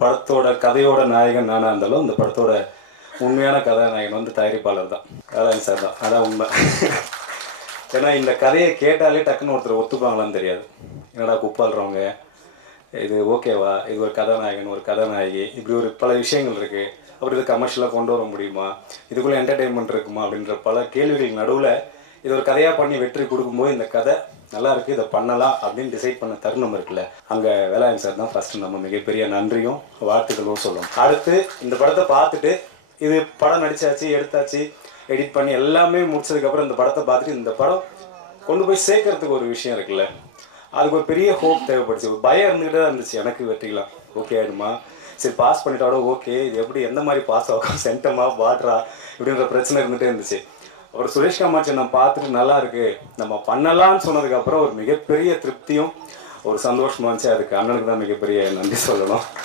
படத்தோட கதையோட நாயகன் நானாக இருந்தாலும் இந்த படத்தோட உண்மையான கதாநாயகன் வந்து தயாரிப்பாளர் தான், அதான் சார் தான். அதான் உண்மை. ஏன்னா இந்த கதையை கேட்டாலே டக்குன்னு ஒருத்தர் ஒத்துப்பாங்களான்னு தெரியாது. என்னடா குப்பாடுறவங்க, இது ஓகேவா, இது ஒரு கதாநாயகன் ஒரு கதாநாயகி, இப்படி ஒரு பல விஷயங்கள் இருக்குது, அப்புறம் இது கமர்ஷியலாக கொண்டு வர முடியுமா, இதுக்குள்ளே என்டர்டெயின்மெண்ட் இருக்குமா அப்படின்ற பல கேள்விகள் நடுவில் இது ஒரு கதையாக பண்ணி வெற்றி கொடுக்கும்போது இந்த கதை நல்லா இருக்குது, இதை பண்ணலாம் அப்படின்னு டிசைட் பண்ண தருணம் இருக்குல்ல, அங்கே வேலாயுதம் சார் தான் ஃபஸ்ட்டு நம்ம மிகப்பெரிய நன்றியும் வாழ்த்துக்களும் சொல்லணும். அடுத்து இந்த படத்தை பார்த்துட்டு இது படம் நடித்தாச்சு, எடுத்தாச்சு, எடிட் பண்ணி எல்லாமே முடிச்சதுக்கப்புறம் இந்த படத்தை பார்த்துட்டு இந்த படம் கொண்டு போய் சேர்க்கறதுக்கு ஒரு விஷயம் இருக்குல்ல, அதுக்கு ஒரு பெரிய ஹோப் தேவைப்படுச்சு. ஒரு பயம் இருந்துக்கிட்டே தான் இருந்துச்சு எனக்கு. வெற்றிக்கலாம் ஓகே ஆகிடுமா, சரி பாஸ் பண்ணிட்டாலோ ஓகே, இது எப்படி எந்த மாதிரி பாஸ் ஆகும், சென்டமா பாட்ரா இப்படின்ற பிரச்சனை இருந்துகிட்டே இருந்துச்சு. அப்புறம் சுரேஷ் காமாட்சி நான் பார்த்துட்டு நல்லா இருக்குது நம்ம பண்ணலான்னு சொன்னதுக்கப்புறம் ஒரு மிகப்பெரிய திருப்தியும் ஒரு சந்தோஷமாக இருந்துச்சு. அதுக்கு அண்ணனுக்கு தான் மிகப்பெரிய நன்றி சொல்லணும்.